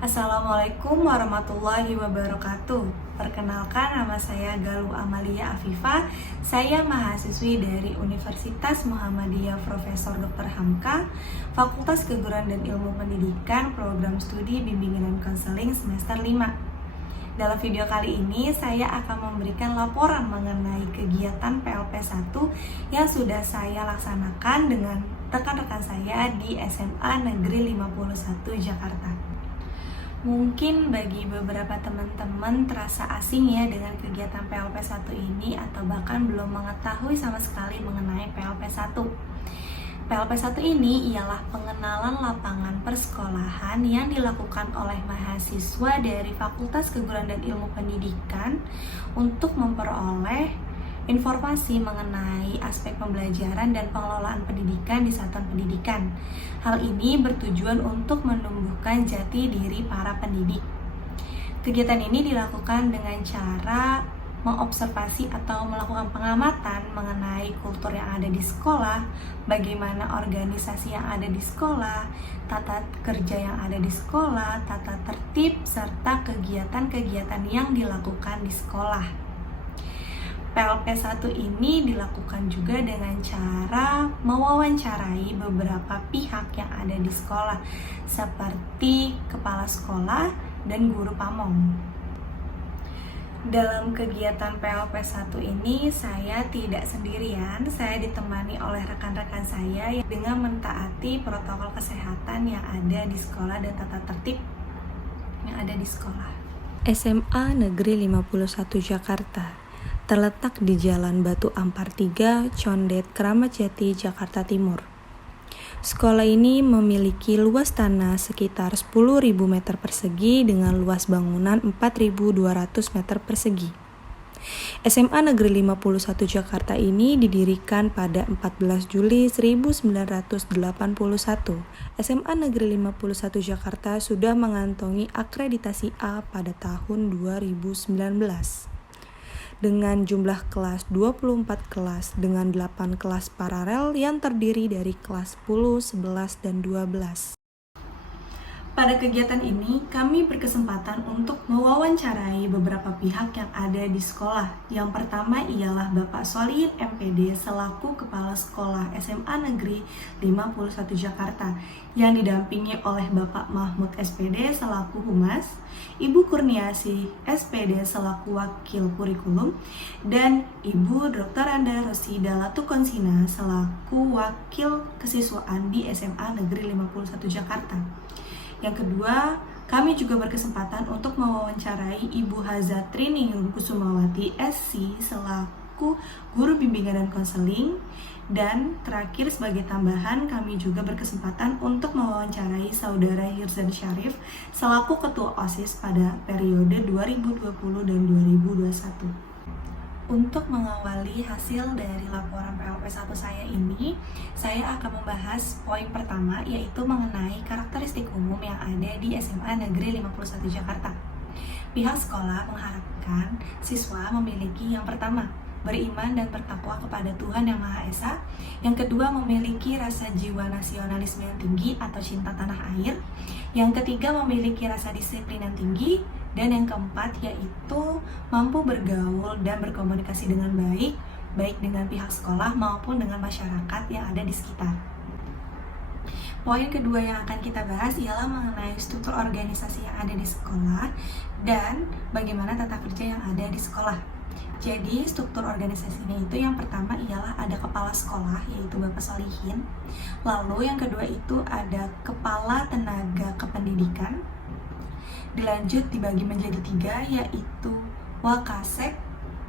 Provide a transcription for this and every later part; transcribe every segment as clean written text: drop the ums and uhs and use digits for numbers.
Assalamualaikum warahmatullahi wabarakatuh. Perkenalkan, nama saya Galuh Amalia Afifah. Saya mahasiswi dari Universitas Muhammadiyah Profesor Dr. Hamka, Fakultas Keguruan dan Ilmu Pendidikan, Program Studi Bimbingan dan Konseling semester 5. Dalam video kali ini, saya akan memberikan laporan mengenai kegiatan PLP1 yang sudah saya laksanakan dengan rekan-rekan saya di SMA Negeri 51 Jakarta. Mungkin bagi beberapa teman-teman terasa asing ya dengan kegiatan PLP1 ini, atau bahkan belum mengetahui sama sekali mengenai PLP1. PLP1 ini ialah pengenalan lapangan persekolahan yang dilakukan oleh mahasiswa dari Fakultas Keguruan dan Ilmu Pendidikan untuk memperoleh informasi mengenai aspek pembelajaran dan pengelolaan pendidikan di satuan pendidikan. Hal ini bertujuan untuk menumbuhkan jati diri para pendidik. Kegiatan ini dilakukan dengan cara mengobservasi atau melakukan pengamatan mengenai kultur yang ada di sekolah, bagaimana organisasi yang ada di sekolah, tata kerja yang ada di sekolah, tata tertib, serta kegiatan-kegiatan yang dilakukan di sekolah. PLP1 ini dilakukan juga dengan cara mewawancarai beberapa pihak yang ada di sekolah, seperti kepala sekolah dan guru pamong. Dalam kegiatan PLP1 ini, saya tidak sendirian, saya ditemani oleh rekan-rekan saya dengan mentaati protokol kesehatan yang ada di sekolah dan tata tertib yang ada di sekolah. SMA Negeri 51 Jakarta terletak di Jalan Batu Ampar 3, Condet, Kramat Jati, Jakarta Timur. Sekolah ini memiliki luas tanah sekitar 10.000 meter persegi dengan luas bangunan 4.200 meter persegi. SMA Negeri 51 Jakarta ini didirikan pada 14 Juli 1981. SMA Negeri 51 Jakarta sudah mengantongi akreditasi A pada tahun 2019. Dengan jumlah kelas 24 kelas dengan 8 kelas paralel yang terdiri dari kelas 10, 11, dan 12. Pada kegiatan ini, kami berkesempatan untuk mewawancarai beberapa pihak yang ada di sekolah. Yang pertama ialah Bapak Solihin MPD selaku Kepala Sekolah SMA Negeri 51 Jakarta, yang didampingi oleh Bapak Mahmud SPD selaku Humas, Ibu Kurniasi SPD selaku Wakil Kurikulum, dan Ibu Dr. Anda Rosida Latukonsina selaku Wakil Kesiswaan di SMA Negeri 51 Jakarta. Yang kedua, kami juga berkesempatan untuk mewawancarai Ibu Hazatri Ningrum Kusumawati SC selaku Guru Bimbingan dan Konseling. Dan terakhir sebagai tambahan, kami juga berkesempatan untuk mewawancarai Saudara Hirzan Syarif selaku Ketua OSIS pada periode 2020 dan 2021. Untuk mengawali hasil dari laporan PLP1 saya ini, saya akan membahas poin pertama, yaitu mengenai karakteristik umum yang ada di SMA Negeri 51 Jakarta. Pihak sekolah mengharapkan siswa memiliki yang pertama, beriman dan bertakwa kepada Tuhan Yang Maha Esa. Yang kedua, memiliki rasa jiwa nasionalisme yang tinggi atau cinta tanah air. Yang ketiga, memiliki rasa disiplin yang tinggi. Dan yang keempat, yaitu mampu bergaul dan berkomunikasi dengan baik, baik dengan pihak sekolah maupun dengan masyarakat yang ada di sekitar. Poin kedua yang akan kita bahas ialah mengenai struktur organisasi yang ada di sekolah dan bagaimana tata kerja yang ada di sekolah. Jadi struktur organisasinya itu yang pertama ialah ada kepala sekolah, yaitu Bapak Solihin. Lalu yang kedua itu ada kepala tenaga kependidikan. Dilanjut dibagi menjadi 3, yaitu Wakasek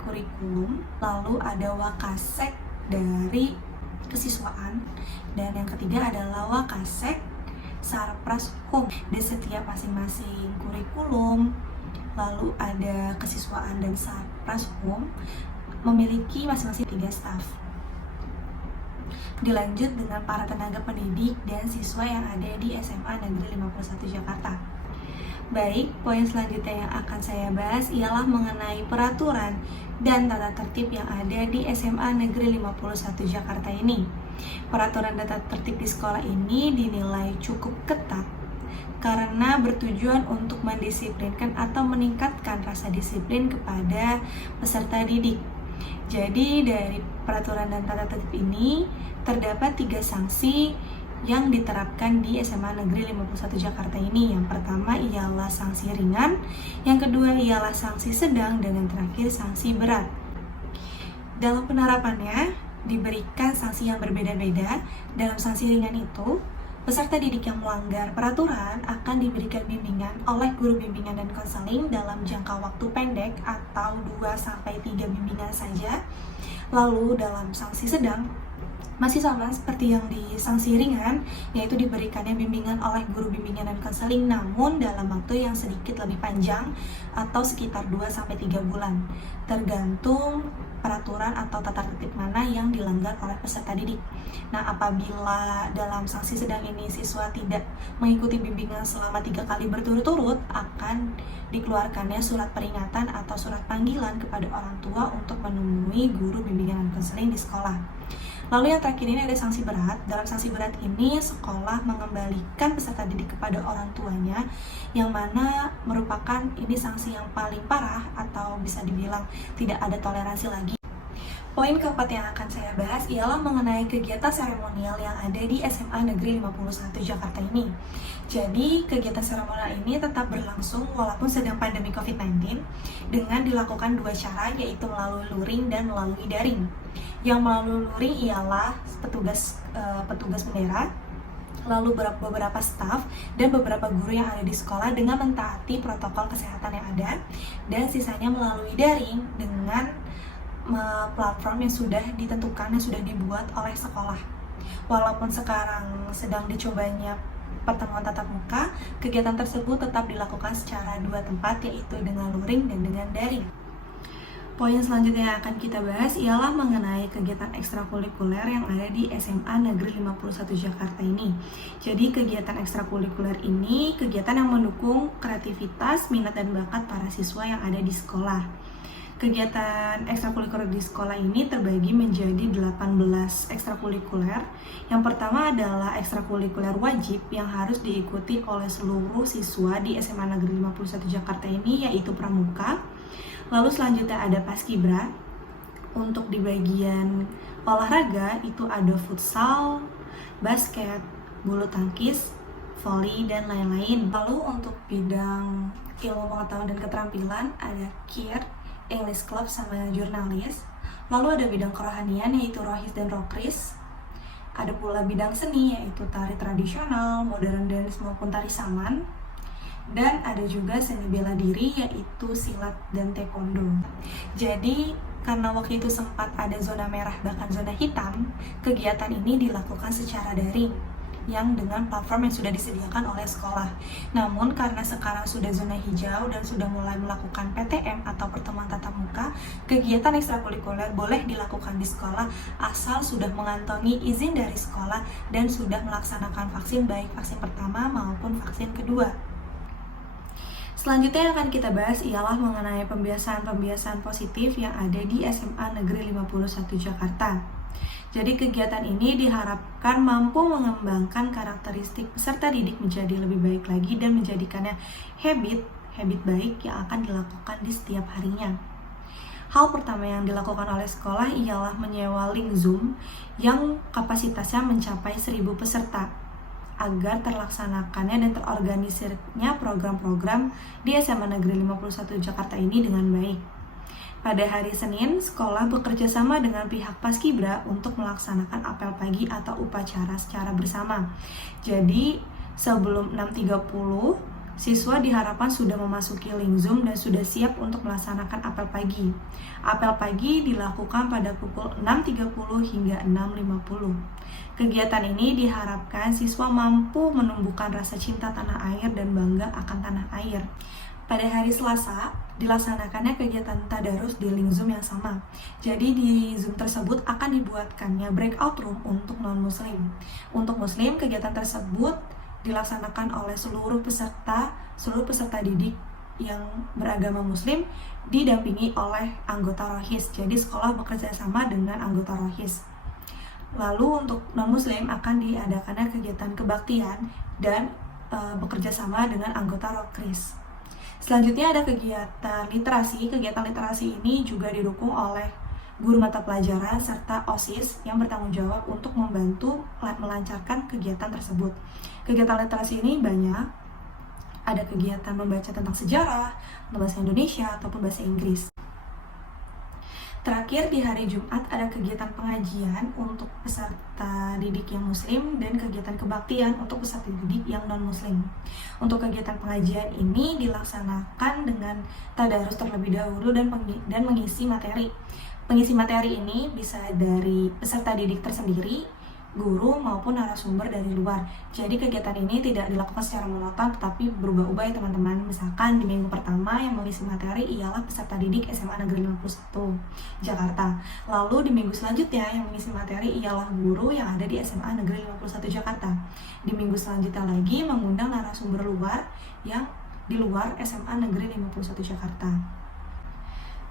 kurikulum, lalu ada Wakasek dari kesiswaan, dan yang ketiga adalah Wakasek Sarpras Hukum. Di setiap masing-masing kurikulum, lalu ada kesiswaan dan Sarpras Hukum, memiliki masing-masing 3 staf. Dilanjut dengan para tenaga pendidik dan siswa yang ada di SMA Negeri 51 Jakarta. Baik, poin selanjutnya yang akan saya bahas ialah mengenai peraturan dan tata tertib yang ada di SMA Negeri 51 Jakarta ini. Peraturan dan tata tertib di sekolah ini dinilai cukup ketat karena bertujuan untuk mendisiplinkan atau meningkatkan rasa disiplin kepada peserta didik. Jadi dari peraturan dan tata tertib ini terdapat 3 sanksi yang diterapkan di SMA Negeri 51 Jakarta ini. Yang pertama ialah sanksi ringan, yang kedua ialah sanksi sedang, dan yang terakhir sanksi berat. Dalam penerapannya, diberikan sanksi yang berbeda-beda. Dalam sanksi ringan itu, peserta didik yang melanggar peraturan akan diberikan bimbingan oleh guru bimbingan dan konseling dalam jangka waktu pendek atau 2-3 bimbingan saja. Lalu dalam sanksi sedang, masih sama seperti yang di sanksi ringan, yaitu diberikannya bimbingan oleh guru bimbingan dan konseling, namun dalam waktu yang sedikit lebih panjang atau sekitar 2-3 bulan, tergantung peraturan atau tata tertib mana yang dilanggar oleh peserta didik. Nah, apabila dalam sanksi sedang ini siswa tidak mengikuti bimbingan selama 3 kali berturut-turut, akan dikeluarkannya surat peringatan atau surat panggilan kepada orang tua untuk menemui guru bimbingan dan konseling di sekolah. Lalu yang terakhir ini ada sanksi berat. Dalam sanksi berat ini, sekolah mengembalikan peserta didik kepada orang tuanya, yang mana merupakan ini sanksi yang paling parah atau bisa dibilang tidak ada toleransi lagi. Poin keempat yang akan saya bahas ialah mengenai kegiatan seremonial yang ada di SMA Negeri 51 Jakarta ini. Jadi, kegiatan seremonial ini tetap berlangsung walaupun sedang pandemi COVID-19 dengan dilakukan 2 cara, yaitu melalui luring dan melalui daring. Yang melalui luring ialah petugas bendera, lalu beberapa staf dan beberapa guru yang ada di sekolah dengan mentaati protokol kesehatan yang ada, dan sisanya melalui daring dengan platform yang sudah ditentukan, yang sudah dibuat oleh sekolah. Walaupun sekarang sedang dicobanya pertemuan tatap muka, kegiatan tersebut tetap dilakukan secara 2 tempat, yaitu dengan luring dan dengan daring. Poin selanjutnya yang akan kita bahas ialah mengenai kegiatan ekstrakurikuler yang ada di SMA Negeri 51 Jakarta ini. Jadi kegiatan ekstrakurikuler ini kegiatan yang mendukung kreativitas, minat dan bakat para siswa yang ada di sekolah. Kegiatan ekstrakurikuler di sekolah ini terbagi menjadi 18 ekstrakurikuler. Yang pertama adalah ekstrakurikuler wajib yang harus diikuti oleh seluruh siswa di SMA Negeri 51 Jakarta ini, yaitu pramuka. Lalu selanjutnya ada paskibra. Untuk di bagian olahraga itu ada futsal, basket, bulu tangkis, voli, dan lain-lain. Lalu untuk bidang ilmu pengetahuan dan keterampilan ada KIR, English Club, sama jurnalis. Lalu ada bidang kerohanian yaitu rohis dan rokris. Ada pula bidang seni yaitu tari tradisional, modern dance maupun tari saman. Dan ada juga seni bela diri yaitu silat dan taekwondo. Jadi karena waktu itu sempat ada zona merah bahkan zona hitam, kegiatan ini dilakukan secara daring yang dengan platform yang sudah disediakan oleh sekolah. Namun karena sekarang sudah zona hijau dan sudah mulai melakukan PTM atau pertemuan tatap muka, kegiatan ekstrakurikuler boleh dilakukan di sekolah asal sudah mengantongi izin dari sekolah dan sudah melaksanakan vaksin, baik vaksin pertama maupun vaksin kedua. Selanjutnya yang akan kita bahas ialah mengenai pembiasaan positif yang ada di SMA Negeri 51 Jakarta. Jadi kegiatan ini diharapkan mampu mengembangkan karakteristik peserta didik menjadi lebih baik lagi dan menjadikannya habit baik yang akan dilakukan di setiap harinya. Hal pertama yang dilakukan oleh sekolah ialah menyewa link Zoom yang kapasitasnya mencapai 1.000 peserta agar terlaksanakannya dan terorganisirnya program-program di SMA Negeri 51 Jakarta ini dengan baik. Pada hari Senin, sekolah bekerja sama dengan pihak Paskibra untuk melaksanakan apel pagi atau upacara secara bersama. Jadi, sebelum 6.30, siswa diharapkan sudah memasuki link Zoom dan sudah siap untuk melaksanakan apel pagi. Apel pagi dilakukan pada pukul 6.30 hingga 6.50. Kegiatan ini diharapkan siswa mampu menumbuhkan rasa cinta tanah air dan bangga akan tanah air. Pada hari Selasa, dilaksanakannya kegiatan tadarus di link Zoom yang sama. Jadi di Zoom tersebut akan dibuatkannya breakout room untuk non-muslim. Untuk muslim, kegiatan tersebut dilaksanakan oleh seluruh peserta didik yang beragama muslim didampingi oleh anggota rohis. Jadi sekolah bekerja sama dengan anggota rohis. Lalu untuk non-muslim akan diadakannya kegiatan kebaktian dan bekerja sama dengan anggota Rokris. Selanjutnya ada kegiatan literasi. Kegiatan literasi ini juga didukung oleh guru mata pelajaran serta OSIS yang bertanggung jawab untuk membantu melancarkan kegiatan tersebut. Kegiatan literasi ini banyak, ada kegiatan membaca tentang sejarah, bahasa Indonesia, ataupun bahasa Inggris. Terakhir, di hari Jumat ada kegiatan pengajian untuk peserta didik yang muslim dan kegiatan kebaktian untuk peserta didik yang non-muslim. Untuk kegiatan pengajian ini dilaksanakan dengan tadarus terlebih dahulu dan mengisi materi. Pengisi materi ini bisa dari peserta didik tersendiri, guru, maupun narasumber dari luar. Jadi kegiatan ini tidak dilakukan secara monoton tetapi berubah-ubah ya teman-teman. Misalkan di minggu pertama yang mengisi materi ialah peserta didik SMA Negeri 51 Jakarta. Lalu di minggu selanjutnya yang mengisi materi ialah guru yang ada di SMA Negeri 51 Jakarta. Di minggu selanjutnya lagi mengundang narasumber luar yang di luar SMA Negeri 51 Jakarta.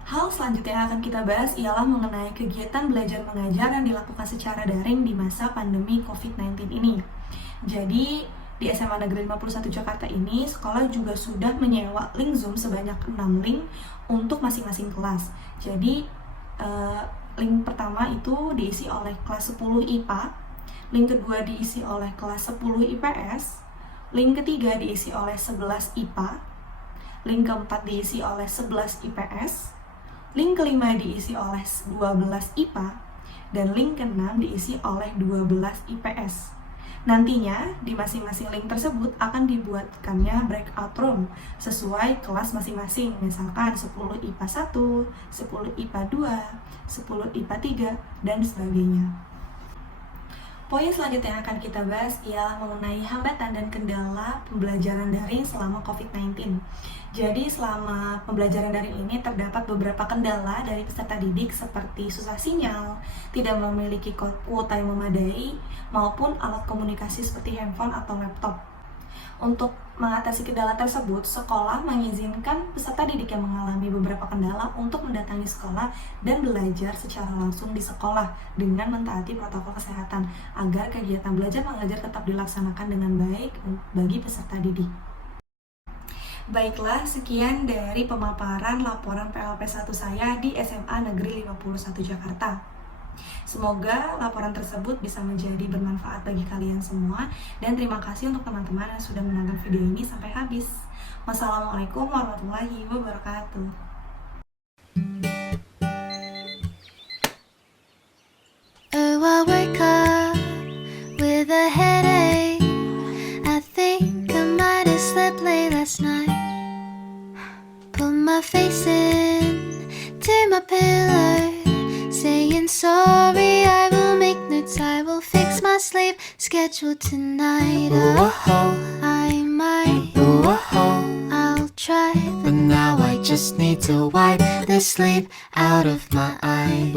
Hal selanjutnya yang akan kita bahas ialah mengenai kegiatan belajar mengajar yang dilakukan secara daring di masa pandemi COVID-19 ini. Jadi, di SMA Negeri 51 Jakarta ini, sekolah juga sudah menyewa link Zoom sebanyak 6 link untuk masing-masing kelas. Jadi, link pertama itu diisi oleh kelas 10 IPA, link kedua diisi oleh kelas 10 IPS, link ketiga diisi oleh 11 IPA, link keempat diisi oleh 11 IPS, link kelima diisi oleh 12 IPA, dan link keenam diisi oleh 12 IPS. Nantinya, di masing-masing link tersebut akan dibuatkannya breakout room sesuai kelas masing-masing, misalkan 10 IPA 1, 10 IPA 2, 10 IPA 3, dan sebagainya. Poin selanjutnya yang akan kita bahas ialah mengenai hambatan dan kendala pembelajaran daring selama COVID-19. Jadi selama pembelajaran daring ini terdapat beberapa kendala dari peserta didik seperti susah sinyal, tidak memiliki kuota yang memadai, maupun alat komunikasi seperti handphone atau laptop. Untuk mengatasi kendala tersebut, sekolah mengizinkan peserta didik yang mengalami beberapa kendala untuk mendatangi sekolah dan belajar secara langsung di sekolah dengan mentaati protokol kesehatan agar kegiatan belajar mengajar tetap dilaksanakan dengan baik bagi peserta didik. Baiklah, sekian dari pemaparan laporan PLP 1 saya di SMA Negeri 51 Jakarta. Semoga laporan tersebut bisa menjadi bermanfaat bagi kalian semua, dan terima kasih untuk teman-teman yang sudah menonton video ini sampai habis. Wassalamualaikum warahmatullahi wabarakatuh. Oh, I wake up with a headache. I think I might have slept late last night. Put my face into my pillow, saying sorry, I will make notes, I will fix my sleep schedule tonight. Oh, I might, I'll try, but now I just need to wipe the sleep out of my eyes.